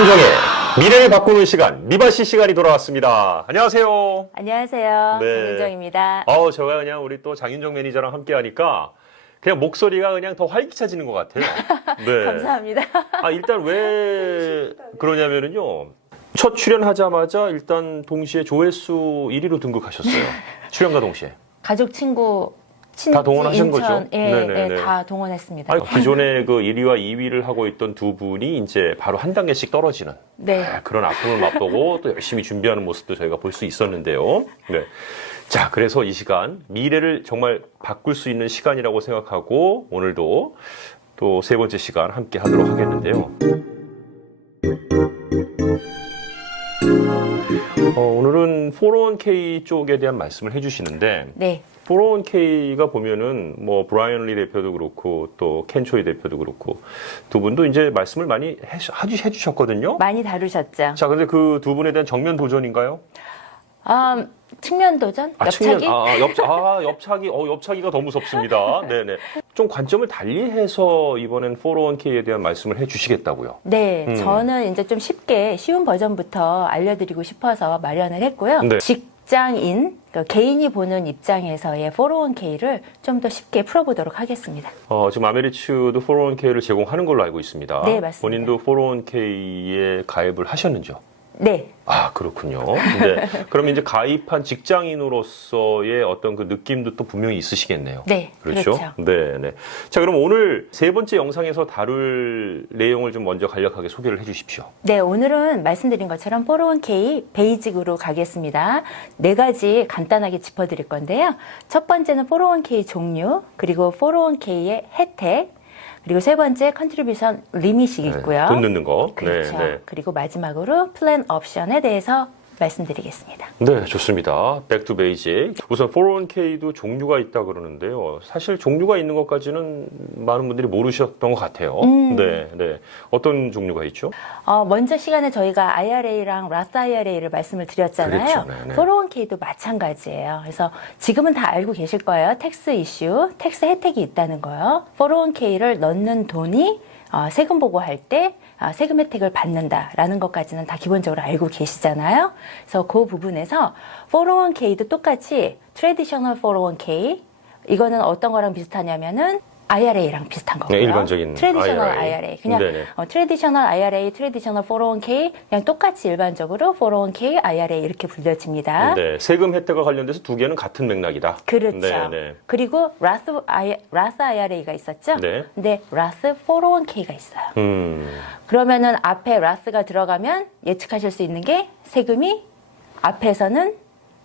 장윤정의 미래를 바꾸는 시간, 리바시 시간이 돌아왔습니다. 안녕하세요. 안녕하세요. 네. 장윤정입니다. 제가 그냥 우리 또 장윤정 매니저랑 함께 하니까 그냥 목소리가 그냥 더 활기차지는 것 같아요. 네. 감사합니다. 일단 왜 그러냐면은요. 첫 출연하자마자 일단 동시에 조회수 1위로 등극하셨어요. 출연과 동시에. 가족, 친구, 다 동원하신 인천, 거죠? 예, 네네네. 예, 다 동원했습니다. 기존에 그 1위와 2위를 하고 있던 두 분이 이제 바로 한 단계씩 떨어지는 네. 그런 아픔을 맛보고 또 열심히 준비하는 모습도 저희가 볼 수 있었는데요. 네. 자, 그래서 이 시간 미래를 정말 바꿀 수 있는 시간이라고 생각하고 오늘도 또 세 번째 시간 함께 하도록 하겠는데요. 오늘은 401k 쪽에 대한 말씀을 해주시는데 네. 401k가 보면은 뭐 브라이언 리 대표도 그렇고 또 켄 초이 대표도 그렇고 두 분도 이제 말씀을 많이 해주셨거든요. 많이 다루셨죠. 자, 근데 그 두 분에 대한 정면 도전인가요? 측면 도전? 옆차기? 옆차기가 더 무섭습니다. 네네. 좀 관점을 달리해서 이번엔 401k에 대한 말씀을 해주시겠다고요. 네. 저는 이제 좀 쉬운 버전부터 알려드리고 싶어서 마련을 했고요. 네. 직장인, 그러니까 개인이 보는 입장에서의 401k를 좀 더 쉽게 풀어보도록 하겠습니다. 지금 아메리츠도 401k를 제공하는 걸로 알고 있습니다. 네, 맞습니다. 본인도 401k에 가입을 하셨는지요? 네. 그렇군요. 네. 그럼 이제 가입한 직장인으로서의 어떤 그 느낌도 또 분명히 있으시겠네요. 네. 그렇죠? 네, 네. 자, 그럼 오늘 세 번째 영상에서 다룰 내용을 좀 먼저 간략하게 소개를 해 주십시오. 네, 오늘은 말씀드린 것처럼 401k 베이직으로 가겠습니다. 네 가지 간단하게 짚어드릴 건데요. 첫 번째는 401k 종류, 그리고 401k의 혜택, 그리고 세 번째 컨트리뷰션 리밋이 있고요. 돈 넣는 거. 그렇죠. 네, 네. 그리고 마지막으로 플랜 옵션에 대해서 말씀드리겠습니다. 네, 좋습니다. 백 투 베이직. 우선 401k도 종류가 있다 그러는데요. 사실 종류가 있는 것까지는 많은 분들이 모르셨던 것 같아요. 네, 네. 어떤 종류가 있죠? 먼저 시간에 저희가 IRA랑 라스 IRA를 말씀을 드렸잖아요. 그렇죠. 네네. 401k도 마찬가지예요. 그래서 지금은 다 알고 계실 거예요. 텍스 이슈, 텍스 혜택이 있다는 거요. 401k를 넣는 돈이 세금 보고할 때 세금 혜택을 받는다라는 것까지는 다 기본적으로 알고 계시잖아요. 그래서 그 부분에서 401k도 똑같이 트래디셔널 401k, 이거는 어떤 거랑 비슷하냐면은 IRA랑 비슷한 거고요. 네, 일반적인 트래디셔널 IRA. IRA. 그냥 네네. 트래디셔널 IRA, 트래디셔널 401k 그냥 똑같이 일반적으로 401k, IRA 이렇게 불려집니다. 네, 세금 혜택과 관련돼서 두 개는 같은 맥락이다. 그렇죠. 네, 네. 그리고 라스 IRA가 있었죠? 네. 근데 라스 401k가 있어요. 그러면은 앞에 라스가 들어가면 예측하실 수 있는 게 세금이 앞에서는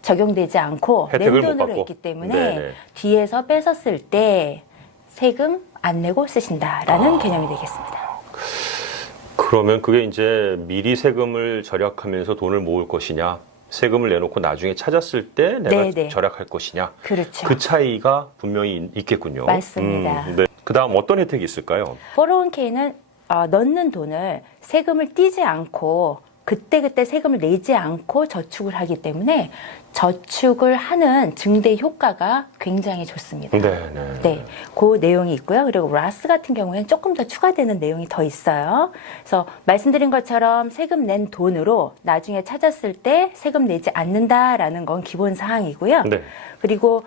적용되지 않고 혜택을 못 랜돈으로 받고. 했기 때문에 네네. 뒤에서 뺏었을 때 세금 안 내고 쓰신다라는 개념이 되겠습니다. 그러면 그게 이제 미리 세금을 절약하면서 돈을 모을 것이냐, 세금을 내놓고 나중에 찾았을 때 내가 네네. 절약할 것이냐. 그렇죠. 그 차이가 분명히 있겠군요. 맞습니다. 네. 그 다음 어떤 혜택이 있을까요? 401k는 넣는 돈을 세금을 떼지 않고 그때그때 세금을 내지 않고 저축을 하기 때문에 저축을 하는 증대 효과가 굉장히 좋습니다. 네, 네. 네, 그 내용이 있고요. 그리고 라스 같은 경우에는 조금 더 추가되는 내용이 더 있어요. 그래서 말씀드린 것처럼 세금 낸 돈으로 나중에 찾았을 때 세금 내지 않는다라는 건 기본 사항이고요. 네. 그리고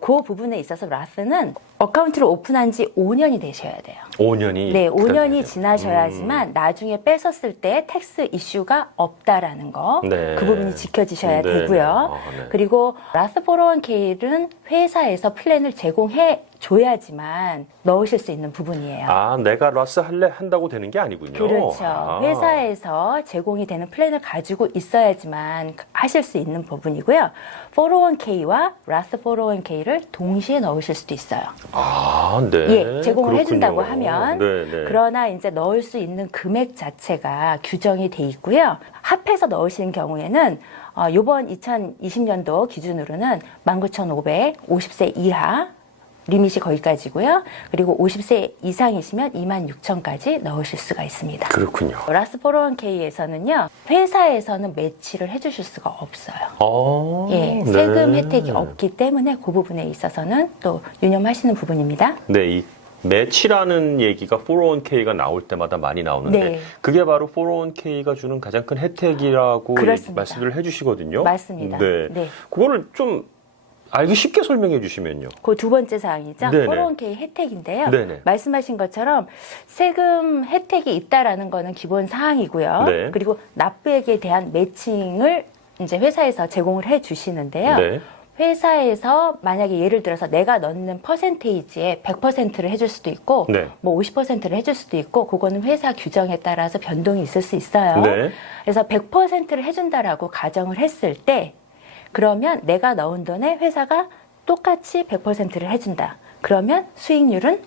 그 부분에 있어서 라스는 어카운트를 오픈한 지 5년이 되셔야 돼요. 5년이. 네, 5년이 지나셔야지만 나중에 뺏었을 때 텍스 이슈가 없다라는 거. 네. 그 부분이 지켜지셔야 네, 되고요. 네. 네. 그리고 라스 401k는 회사에서 플랜을 제공해 줘야지만 넣으실 수 있는 부분이에요. 내가 라스 한다고 되는 게 아니군요. 그렇죠. 회사에서 제공이 되는 플랜을 가지고 있어야지만 하실 수 있는 부분이고요. 401k와 라스 401k를 동시에 넣으실 수도 있어요. 네. 예, 제공을 그렇군요. 해준다고 하면. 네, 네. 그러나 이제 넣을 수 있는 금액 자체가 규정이 돼 있고요. 합해서 넣으시는 경우에는 이번 2020년도 기준으로는 19,500, 50세 이하 리밋이 거기까지고요. 그리고 50세 이상이시면 26,000까지 넣으실 수가 있습니다. 그렇군요. 라스 401k에서는요. 회사에서는 매치를 해주실 수가 없어요. 예, 세금 네. 혜택이 없기 때문에 그 부분에 있어서는 또 유념하시는 부분입니다. 네, 이 매치라는 얘기가 401k가 나올 때마다 많이 나오는데 네. 그게 바로 401k가 주는 가장 큰 혜택이라고 그렇습니다. 말씀을 해주시거든요. 맞습니다. 네. 네. 그거를 좀 알기 쉽게 설명해 주시면요. 그 두 번째 사항이죠. 네네. 401k 혜택인데요. 네네. 말씀하신 것처럼 세금 혜택이 있다라는 거는 기본 사항이고요. 네. 그리고 납부액에 대한 매칭을 이제 회사에서 제공을 해 주시는데요. 네. 회사에서 만약에 예를 들어서 내가 넣는 퍼센테이지에 100%를 해줄 수도 있고 네. 뭐 50%를 해줄 수도 있고 그거는 회사 규정에 따라서 변동이 있을 수 있어요. 네. 그래서 100%를 해준다라고 가정을 했을 때 그러면 내가 넣은 돈에 회사가 똑같이 100%를 해준다. 그러면 수익률은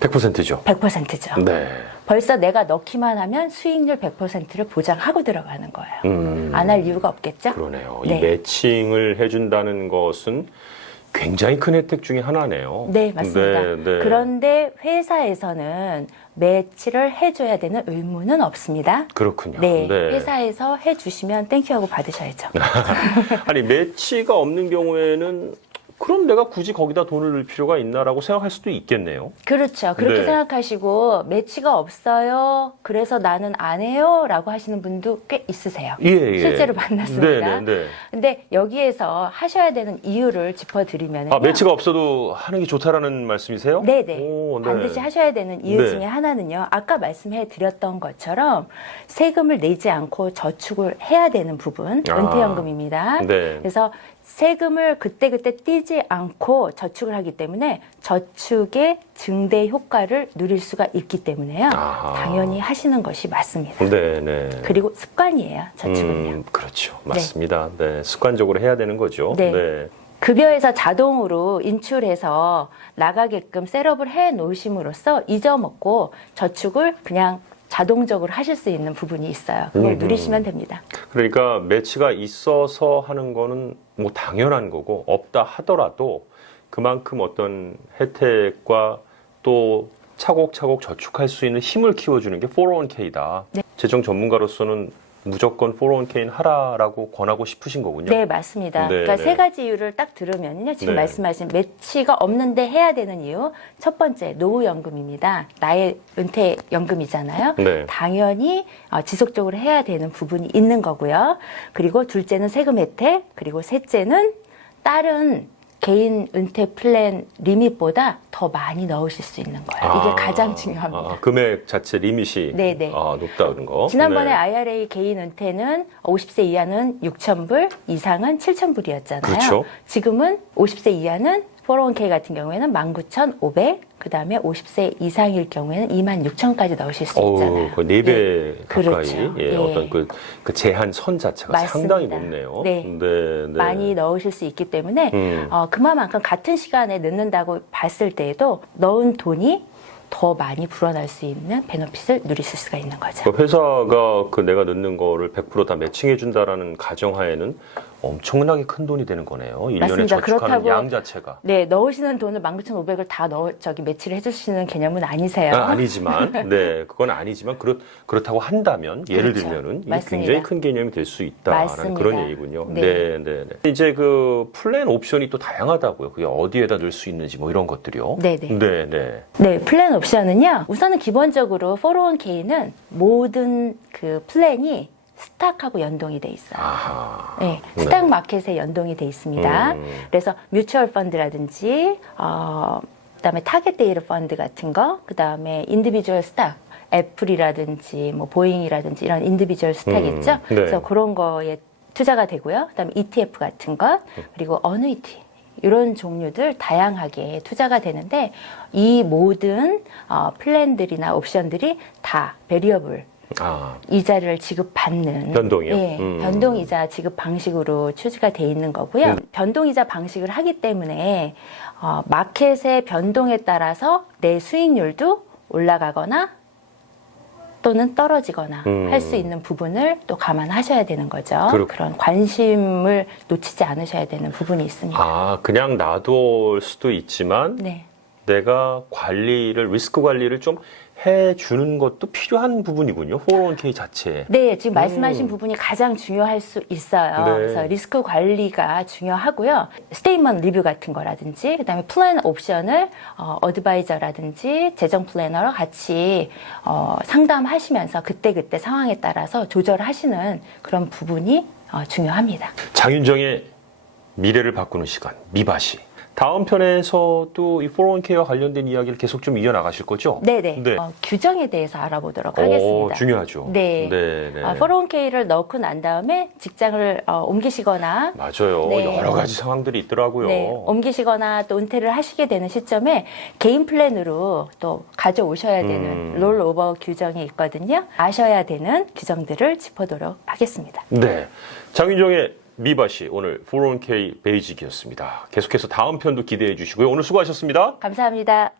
100%죠. 100%죠. 네. 벌써 내가 넣기만 하면 수익률 100%를 보장하고 들어가는 거예요. 안 할 이유가 없겠죠? 그러네요. 네. 이 매칭을 해준다는 것은 굉장히 큰 혜택 중에 하나네요. 네, 맞습니다. 네, 네. 그런데 회사에서는 매치를 해줘야 되는 의무는 없습니다. 그렇군요. 네, 회사에서 해주시면 땡큐하고 받으셔야죠. 아니 매치가 없는 경우에는 그럼 내가 굳이 거기다 돈을 넣을 필요가 있나라고 생각할 수도 있겠네요. 그렇죠. 그렇게 네. 생각하시고 매치가 없어요. 그래서 나는 안 해요. 라고 하시는 분도 꽤 있으세요. 예. 실제로 만났습니다. 네. 근데 여기에서 하셔야 되는 이유를 짚어드리면 아, 매치가 없어도 하는 게 좋다라는 말씀이세요? 네네. 오, 네. 반드시 하셔야 되는 이유 네. 중에 하나는요. 아까 말씀해 드렸던 것처럼 세금을 내지 않고 저축을 해야 되는 부분, 아. 은퇴연금입니다. 네. 그래서 세금을 그때그때 떼지 않고 저축을 하기 때문에 저축의 증대 효과를 누릴 수가 있기 때문에요. 아하. 당연히 하시는 것이 맞습니다. 네. 그리고 습관이에요. 저축은요. 그렇죠. 맞습니다. 네. 습관적으로 해야 되는 거죠. 네. 급여에서 자동으로 인출해서 나가게끔 셋업을 해 놓으심으로써 잊어먹고 저축을 그냥 자동적으로 하실 수 있는 부분이 있어요. 그걸 누리시면 됩니다. 그러니까 매치가 있어서 하는 거는 뭐 당연한 거고 없다 하더라도 그만큼 어떤 혜택과 또 차곡차곡 저축할 수 있는 힘을 키워주는 게 401k다. 네. 재정 전문가로서는 무조건 401k는 하라라고 권하고 싶으신 거군요. 네, 맞습니다. 네, 그러니까 네. 세 가지 이유를 딱 들으면요. 지금 네. 말씀하신 매치가 없는데 해야 되는 이유. 첫 번째, 노후연금입니다. 나의 은퇴연금이잖아요. 네. 당연히 지속적으로 해야 되는 부분이 있는 거고요. 그리고 둘째는 세금 혜택. 그리고 셋째는 다른 개인 은퇴 플랜 리밋보다 더 많이 넣으실 수 있는 거예요. 이게 가장 중요합니다. 금액 자체 리밋이 네네. 높다 그런 거. 지난번에 네. IRA 개인 은퇴는 50세 이하는 6,000불, 이상은 7,000불이었잖아요. 그렇죠. 지금은 50세 이하는 401k 같은 경우에는 19,500, 그 다음에 50세 이상일 경우에는 26,000까지 넣으실 수 있잖아요. 그 4배 가까이 그렇죠. 예, 예. 어떤 그 제한 선 자체가 맞습니다. 상당히 높네요. 네. 네. 많이 넣으실 수 있기 때문에 그만큼 같은 시간에 넣는다고 봤을 때에도 넣은 돈이 더 많이 불어날 수 있는 베너핏을 누리실 수가 있는 거죠. 그 회사가 그 내가 넣는 거를 100% 다 매칭해 준다라는 가정하에는 엄청나게 큰 돈이 되는 거네요. 1년에 맞습니다. 저축하는 그렇다고- 양 자체가. 네, 넣으시는 돈을 19,500을 다 매치를 해주시는 개념은 아니세요. 아니지만, 네, 그건 아니지만 그렇다고 한다면 예를 그렇죠. 들면은 이게 맞습니다. 굉장히 큰 개념이 될 수 있다라는 맞습니다. 그런 얘기군요. 네. 네. 이제 그 플랜 옵션이 또 다양하다고요. 그게 어디에다 넣을 수 있는지 뭐 이런 것들이요. 네네. 네. 네, 플랜 옵션은요. 우선은 기본적으로 401k는 모든 그 플랜이 스탁하고 연동이 돼 있어요. 아하. 네, 네. 스탁 마켓에 연동이 돼 있습니다. 그래서 뮤추얼 펀드라든지 그다음에 타겟 데이트 펀드 같은 거, 그다음에 인디비주얼 스탁, 애플이라든지 뭐 보잉이라든지 이런 인디비주얼 스탁 있죠. 네. 그래서 그런 거에 투자가 되고요. 그다음에 ETF 같은 것, 그리고 어누이티 이런 종류들 다양하게 투자가 되는데 이 모든 플랜들이나 옵션들이 다 베리어블 이자를 지급받는 변동이요? 예, 변동이자 지급 방식으로 추지가 돼 있는 거고요. 변동이자 방식을 하기 때문에 마켓의 변동에 따라서 내 수익률도 올라가거나 또는 떨어지거나 할 수 있는 부분을 또 감안하셔야 되는 거죠. 그런 관심을 놓치지 않으셔야 되는 부분이 있습니다. 그냥 놔둘 수도 있지만 네. 내가 리스크 관리를 좀 해주는 것도 필요한 부분이군요. 401k 자체에. 네, 지금 말씀하신 부분이 가장 중요할 수 있어요. 네. 그래서 리스크 관리가 중요하고요. 스테이트먼트 리뷰 같은 거라든지, 그다음에 플랜 옵션을 어드바이저라든지 재정 플래너랑 같이 상담하시면서 그때그때 상황에 따라서 조절하시는 그런 부분이 중요합니다. 장윤정의 미래를 바꾸는 시간, 미바시. 다음 편에서도 이 401k와 관련된 이야기를 계속 좀 이어나가실 거죠? 네네. 네. 규정에 대해서 알아보도록 하겠습니다. 중요하죠. 네. 네. 401k를 넣고 난 다음에 직장을 옮기시거나 맞아요. 네. 여러 가지 상황들이 있더라고요. 네, 옮기시거나 또 은퇴를 하시게 되는 시점에 개인 플랜으로 또 가져오셔야 되는 롤오버 규정이 있거든요. 아셔야 되는 규정들을 짚어보도록 하겠습니다. 네. 장윤정의 미바시 오늘 401k 베이직이었습니다. 계속해서 다음 편도 기대해 주시고요. 오늘 수고하셨습니다. 감사합니다.